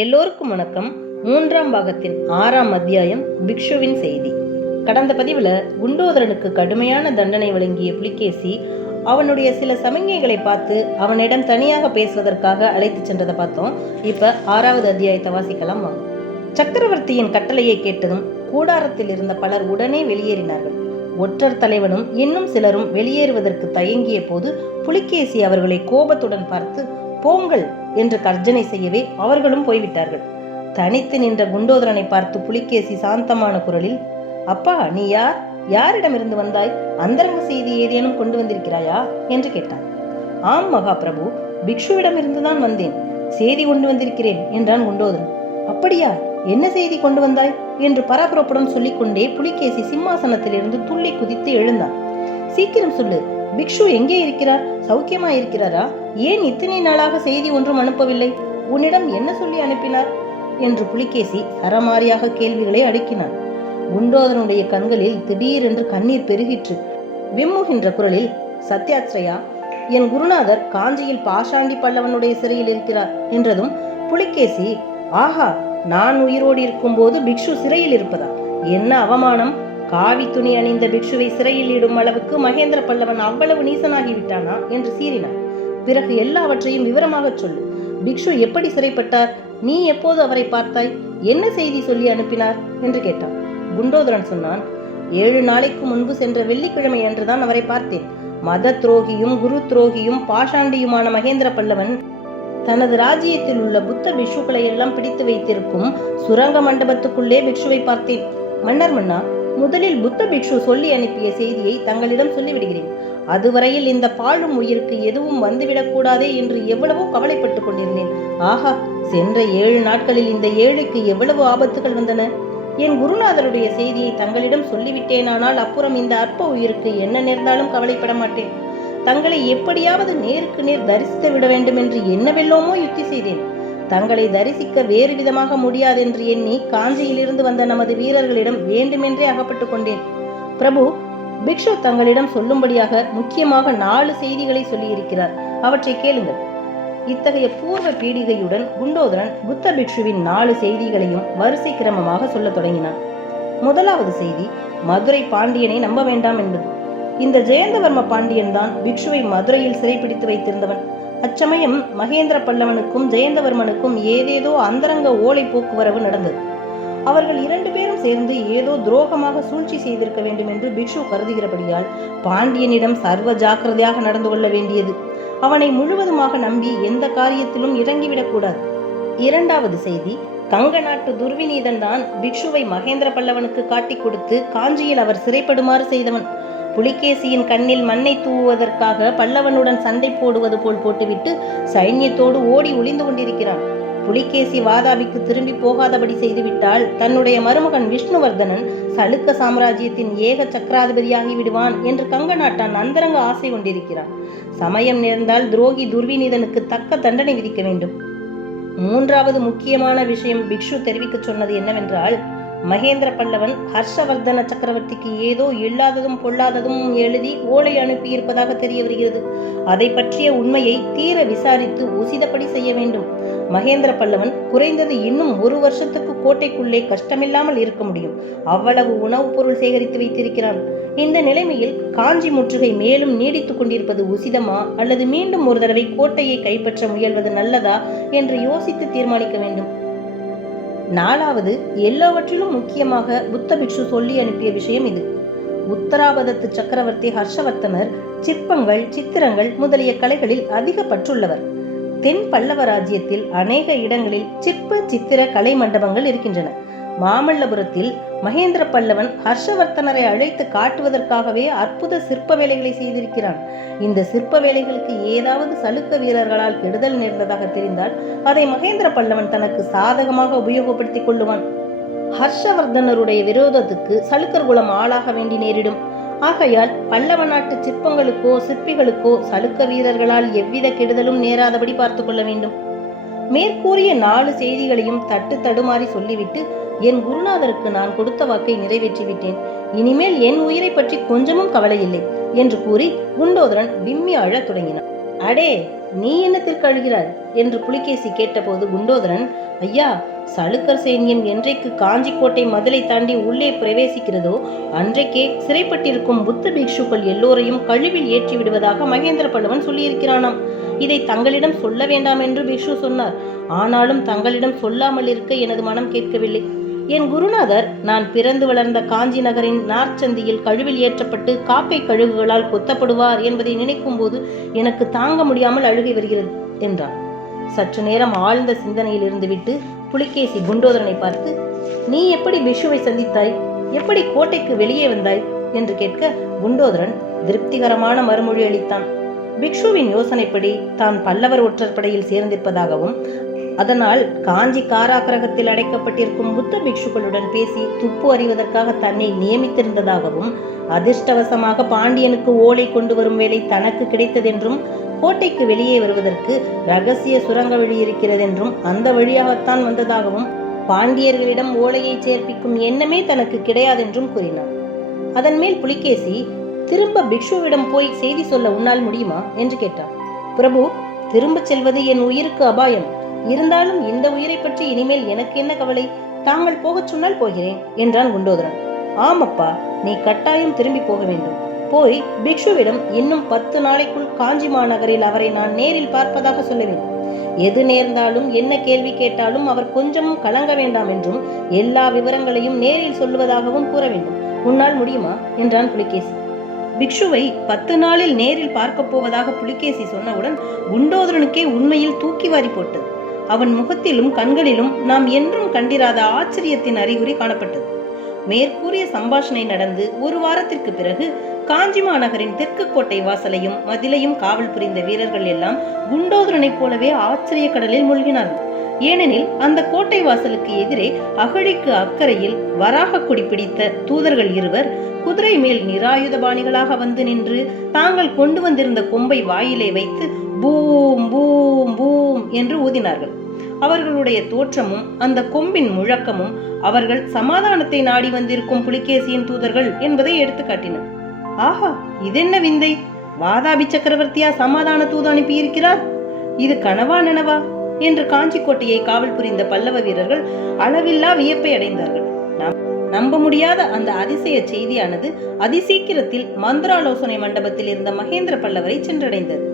எல்லோருக்கும் வணக்கம். 3ஆம் பாகத்தின் 6ஆம் அத்தியாயம் பிக்ஷுவின் செய்தி. கடந்த பதிவில் குண்டோதரனுக்கு கடுமையான தண்டனை வழங்கிய புலிகேசி அவனுடைய சில சமிகைகளை பார்த்து அவனிடம் தனியாக பேசுவதற்காக அழைத்து சென்றதை பார்த்தோம். இப்ப 6வது அத்தியாயத்தை வாசிக்கலாம். சக்கரவர்த்தியின் கட்டளையை கேட்டதும் கூடாரத்தில் இருந்த பலர் உடனே வெளியேறினார்கள். ஒற்றர் தலைவனும் இன்னும் சிலரும் வெளியேறுவதற்கு தயங்கிய போது புலிகேசி அவர்களை கோபத்துடன் பார்த்து போங்கள் என்று கர்ஜனை செய்யவே அவர்களும் போய்விட்டார்கள். தனித்து நின்ற குண்டோதரனை பார்த்து புலிகேசி சாந்தமான குரலில், அப்பா, நீ யார்? யாரிடமிருந்து வந்தாய்? அந்தரங்க செய்தி ஏதேனும் கொண்டு வந்திருக்கிறாயா என்று கேட்டான். ஆம் மகாபிரபு, பிக்ஷுவிடமிருந்துதான் வந்தேன். செய்தி கொண்டு வந்திருக்கிறேன் என்றான் குண்டோதரன். அப்படியா? என்ன செய்தி கொண்டு வந்தாய் என்று பரபரப்புடன் சொல்லிக்கொண்டே புலிகேசி சிம்மாசனத்திலிருந்து துள்ளி குதித்து எழுந்தான். சீக்கிரம் சொல்லு, பிக்ஷு எங்கே இருக்கிறார்? சௌக்கியமா இருக்கிறாரா? ஏன் இத்தனை நாளாக செய்தி ஒன்றும் அனுப்பவில்லை? உன்னிடம் என்ன சொல்லி அனுப்பினார் என்று புலிகேசி சரமாரியாக கேள்விகளை அடுக்கினான். குண்டோதரனுடைய கண்களில் திடீரென்று கண்ணீர் பெருகிற்று. விம்முகின்ற குரலில், சத்யாத்ரயா, என் குருநாதர் காஞ்சியில் பாஷாண்டி பல்லவனுடைய சிறையில் இருக்கிறார் என்றதும் புலிகேசி, ஆஹா, நான் உயிரோடு இருக்கும் போது பிக்ஷு சிறையில் இருப்பதா? என்ன அவமானம்! காவி துணி அணிந்த பிக்ஷுவை சிறையில் இடும் அளவுக்கு மகேந்திர பல்லவன் அவ்வளவு நீசனாகிவிட்டானா என்று சீறினான். பிறகு எல்லாவற்றையும் விவரமாக சொல்லு. பிக்ஷு எப்படி சிறைப்பட்டார்? நீ எப்போது அவரை பார்த்தாய்? என்ன செய்தி சொல்லி அனுப்பினார் என்று கேட்டான். குண்டோதரன் சொன்னான், 7 நாளைக்கு முன்பு சென்ற வெள்ளிக்கிழமை அன்றுதான் அவரை பார்த்தேன். மத துரோகியும் குரு துரோகியும் பாஷாண்டியுமான மகேந்திர பல்லவன் தனது ராஜ்யத்தில் உள்ள புத்த பிக்ஷுக்களை எல்லாம் பிடித்து வைத்திருக்கும் சுரங்க மண்டபத்துக்குள்ளே பிக்ஷுவை பார்த்தேன். மன்னர் மன்னா, முதலில் புத்த பிக்ஷு சொல்லி அனுப்பிய செய்தியை தங்களிடம் சொல்லிவிடுகிறேன். அதுவரையில் இந்த பாழும் உயிருக்கு எதுவும் வந்துவிடக்கூடாதே என்று எவ்வளவோ கவலைப்பட்டுக் கொண்டிருந்தேன். ஆஹா, சென்ற 7 நாட்களில் இந்த ஏழைக்கு எவ்வளவு ஆபத்துகள் வந்தன. என் குருநாதருடைய செய்தியை தங்களிடம் சொல்லிவிட்டேனானால் அப்புறம் இந்த அற்ப உயிருக்கு என்ன நேர்ந்தாலும் கவலைப்பட மாட்டேன். தங்களை எப்படியாவது நேருக்கு நேர் தரிசித்து விட வேண்டும் என்று என்னவெல்லாமோ யுக்தி செய்தேன். தங்களை தரிசிக்க வேறு விதமாக முடியாதென்று எண்ணி காஞ்சியிலிருந்து வந்த நமது வீரர்களிடம் வேண்டுமென்றே அகப்பட்டுக் கொண்டேன். பிரபு, பிக்ஷு தங்களிடம் சொல்லும்படியாக முக்கியமாக 4 செய்திகளை சொல்லியிருக்கிறார். அவற்றை கேளுங்கள். இத்தகைய பூர்வ பீடிகையுடன் குண்டோதரன் புத்த பிக்ஷுவின் 4 செய்திகளையும் வரிசை கிரமமாக சொல்ல தொடங்கினான். முதலாவது செய்தி, மதுரை பாண்டியனை நம்ப வேண்டாம் என்பது. இந்த ஜெயந்தவர்ம பாண்டியன் தான் பிக்ஷுவை மதுரையில் சிறைப்பிடித்து வைத்திருந்தவன். அச்சமயம் மகேந்திர பல்லவனுக்கும் ஜெயந்தவர்மனுக்கும் ஏதேதோ அந்தரங்க ஓலை போக்குவரவு நடந்தது. அவர்கள் 2 பேரும் சேர்ந்து ஏதோ துரோகமாக சூழ்ச்சி செய்திருக்க வேண்டும் என்று பிக்ஷு கருதுகிறபடியால் பாண்டியனிடம் சர்வ ஜாக்கிரதையாக நடந்து கொள்ள வேண்டியது. அவனை முழுவதுமாக நம்பி எந்த காரியத்திலும் இறங்கிவிடக்கூடாது. இரண்டாவது செய்தி, கங்க நாட்டு துர்விநீதன் தான் பிக்ஷுவை மகேந்திர பல்லவனுக்கு காட்டி கொடுத்து காஞ்சியில் அவர் சிறைப்படுமாறு செய்தவன். புலிகேசியின் கண்ணில் மண்ணை தூவுவதற்காக பல்லவனுடன் சண்டை போடுவது போல் போட்டுவிட்டு சைன்யத்தோடு ஓடி ஒளிந்து கொண்டிருக்கிறான். புலிகேசி வாதாபிக்கு திரும்பி போகாதபடி செய்துவிட்டால் தன்னுடைய மருமகன் விஷ்ணுவர்தனன் சளுக்க சாம்ராஜ்யத்தின் ஏக சக்கராதிபதியாகி விடுவான் என்று கங்க நாட்டான் அந்தரங்க ஆசை கொண்டிருக்கிறான். சமயம் நேர்ந்தால் துரோகி துர்விநீதனுக்கு தக்க தண்டனை விதிக்க வேண்டும். மூன்றாவது முக்கியமான விஷயம் பிக்ஷு தெரிவிக்க சொன்னது என்னவென்றால், மகேந்திர பல்லவன் ஹர்ஷவர்தன சக்கரவர்த்திக்கு ஏதோ இல்லாததும் பொல்லாததும் எழுதி ஓலை அனுப்பியிருப்பதாக தெரிய வருகிறது. அதை பற்றிய உண்மையை தீர விசாரித்து உசிதப்படி செய்ய வேண்டும். மகேந்திர பல்லவன் குறைந்தது இன்னும் 1 வருஷத்துக்கு கோட்டைக்குள்ளே கஷ்டமில்லாமல் இருக்க முடியும். அவ்வளவு உணவுப் பொருள் சேகரித்து வைத்திருக்கிறான். இந்த நிலைமையில் காஞ்சி முற்றுகை மேலும் நீடித்துக் கொண்டிருப்பது உசிதமா அல்லது மீண்டும் ஒரு தடவை கோட்டையை கைப்பற்ற முயல்வது நல்லதா என்று யோசித்து தீர்மானிக்க வேண்டும். 4வது, எல்லாவற்றிலும் முக்கியமாக புத்த பிக்ஷு சொல்லி அனுப்பிய விஷயம் இது. உத்தராபதத்து சக்கரவர்த்தி ஹர்ஷவர்த்தனர் சிற்பங்கள், சித்திரங்கள் முதலிய கலைகளில் அதிக பற்றுள்ளவர். தென் பல்லவ ராஜ்யத்தில் அநேக இடங்களில் சிற்ப சித்திர கலை மண்டபங்கள் இருக்கின்றன. மாமல்லபுரத்தில் மகேந்திர பல்லவன் ஹர்ஷவர்த்தனரை அழைத்து காட்டுவதற்காகவே அற்புத சிற்ப வேலைகளை செய்திருக்கிறான். இந்த சிற்ப வேலைகளுக்கு ஏதாவது சளுக்க வீரர்களால் கெடுதல் நேர்ந்ததாக தெரிந்தால் அதை மகேந்திர பல்லவன் தனக்கு சாதகமாக உபயோகப்படுத்திக் கொள்ளுவான். ஹர்ஷவர்தனருடைய விரோதத்துக்கு சளுக்கர் குலம் ஆளாக வேண்டி நேரிடும். ஆகையால் பல்லவ நாட்டு சிற்பங்களுக்கோ சிற்பிகளுக்கோ சளுக்க வீரர்களால் எவ்வித கெடுதலும் நேராதபடி பார்த்து கொள்ள வேண்டும். மேற்கூறிய 4 செய்திகளையும் தட்டு தடுமாறி சொல்லிவிட்டு, என் குருநாதருக்கு நான் கொடுத்த வாக்கை நிறைவேற்றிவிட்டேன். இனிமேல் என் உயிரை பற்றி கொஞ்சமும் கவலை இல்லை என்று கூறி குண்டோதரன் விம்மி அழத் தொடங்கினான். அடே, நீ என்னத்திற்கு அழுகிறாய் என்று புலிகேசி கேட்டபோது குண்டோதரன், ஐயா, சளுக்கர் சைன்யம் என்றைக்கு காஞ்சிக்கோட்டை மதிலை தாண்டி உள்ளே பிரவேசிக்கிறதோ அன்றைக்கே சிறைப்பட்டிருக்கும் புத்த பிக்ஷுக்கள் எல்லோரையும் கழுவில் ஏற்றி விடுவதாக மகேந்திர பல்லவன் சொல்லியிருக்கிறானாம். இதை தங்களிடம் சொல்ல வேண்டாம் என்று பிக்ஷு சொன்னார். ஆனாலும் தங்களிடம் சொல்லாமல் இருக்க எனது மனம் கேட்கவில்லை. என் குருநாதர் நான் பிறந்து வளர்ந்த காஞ்சி நகரின் நார்ச்சந்தியில் கழுவில் ஏற்றப்பட்டு காக்கை கழுகுகளால் கொத்தப்படுவார் என்பதை நினைக்கும் போது எனக்கு தாங்க முடியாமல் அழுகை வருகிறது என்றார். சற்று நேரம் ஆழ்ந்த சிந்தனையில் இருந்துவிட்டு புலிகேசி குண்டோதரனை பார்த்து, நீ எப்படி பிக்ஷுவை சந்தித்தாய், எப்படி கோட்டைக்கு வெளியே வந்தாய் என்று கேட்க குண்டோதரன் திருப்திகரமான மறுமொழி அளித்தான். பிக்ஷுவின் யோசனைப்படி தான் பல்லவர் ஒற்றற்படையில் சேர்ந்திருப்பதாகவும் அதனால் காஞ்சி காராகிரகத்தில் அடைக்கப்பட்டிருக்கும் புத்த பிக்ஷுக்களுடன் பேசி துப்பு அறிவதற்காக தன்னை நியமித்திருந்ததாகவும் அதிர்ஷ்டவசமாக பாண்டியனுக்கு ஓலை கொண்டு வரும் வேலை தனக்கு கிடைத்ததென்றும் கோட்டைக்கு வெளியே வருவதற்கு இரகசிய சுரங்க வழி இருக்கிறதென்றும் அந்த வழியாகத்தான் வந்ததாகவும் பாண்டியர்களிடம் ஓலையை சேர்ப்பிக்கும் எண்ணமே தனக்கு கிடையாதென்றும் கூறினார். அதன் மேல் புலிகேசி, திரும்ப பிக்ஷுவிடம் போய் செய்தி சொல்ல உன்னால் முடியுமா என்று கேட்டார். பிரபு, திரும்ப செல்வது என் உயிருக்கு அபாயம். இருந்தாலும் இந்த உயிரை பற்றி இனிமேல் எனக்கு என்ன கவலை? தாங்கள் போகச் சொன்னால் போகிறேன் என்றான் குண்டோதரன். ஆமப்பா, நீ கட்டாயம் திரும்பி போக வேண்டும். போய் பிக்ஷுவிடம் இன்னும் 10 நாளைக்குள் காஞ்சி மாநகரில் அவரை நான் நேரில் பார்ப்பதாக சொல்ல வேண்டும். எது நேர்ந்தாலும் என்ன கேள்வி கேட்டாலும் அவர் கொஞ்சமும் கலங்க வேண்டாம் என்றும் எல்லா விவரங்களையும் நேரில் சொல்லுவதாகவும் கூற வேண்டும். உன்னால் முடியுமா என்றான் புலிகேசி. பிக்ஷுவை 10 நாளில் நேரில் பார்க்க போவதாக புலிகேசி சொன்னவுடன் குண்டோதரனுக்கே உண்மையில் தூக்கி வாரி போட்டது. அவன் முகத்திலும் கண்களிலும் நாம் என்றும் கண்டிராத ஆச்சரியத்தின் அறிகுறி காணப்பட்டது. மேற்கூறிய சம்பாஷணை நடந்து 1 வாரத்திற்கு பிறகு காஞ்சி மாநகரின் தெற்கு கோட்டை வாசலையும் மதிலையும் காவல் புரிந்த வீரர்கள் எல்லாம் குண்டோதரனைப் போலவே ஆச்சரிய கடலில் மூழ்கினார்கள். ஏனெனில் அந்த கோட்டை வாசலுக்கு எதிரே அகழிக்கு அக்கறையில் வராக கொடி பிடித்த தூதர்கள் 2 குதிரை மேல் நிராயுதபாணிகளாக வந்து நின்று தாங்கள் கொண்டு வந்திருந்த கொம்பை வாயிலே வைத்து பூம் பூம் பூம் என்று ஊதினார்கள். அவர்களுடைய தோற்றமும் அந்த கொம்பின் முழக்கமும் அவர்கள் சமாதானத்தை நாடி வந்திருக்கும் புலிகேசியின் தூதர்கள் என்பதை எடுத்து காட்டின. ஆஹா, இதென்ன விந்தை! வாதாபி சக்கரவர்த்தியா சமாதான தூது அனுப்பியிருக்கிறார்? இது கனவா நனவா என்று காஞ்சிக்கோட்டையை காவல் புரிந்த பல்லவ வீரர்கள் அளவில்லா வியப்பை அடைந்தார்கள். நம்ப முடியாத அந்த அதிசய செய்தியானது அதிசீக்கிரத்தில் மந்திராலோசனை மண்டபத்தில் இருந்த மகேந்திர பல்லவரை சென்றடைந்தது.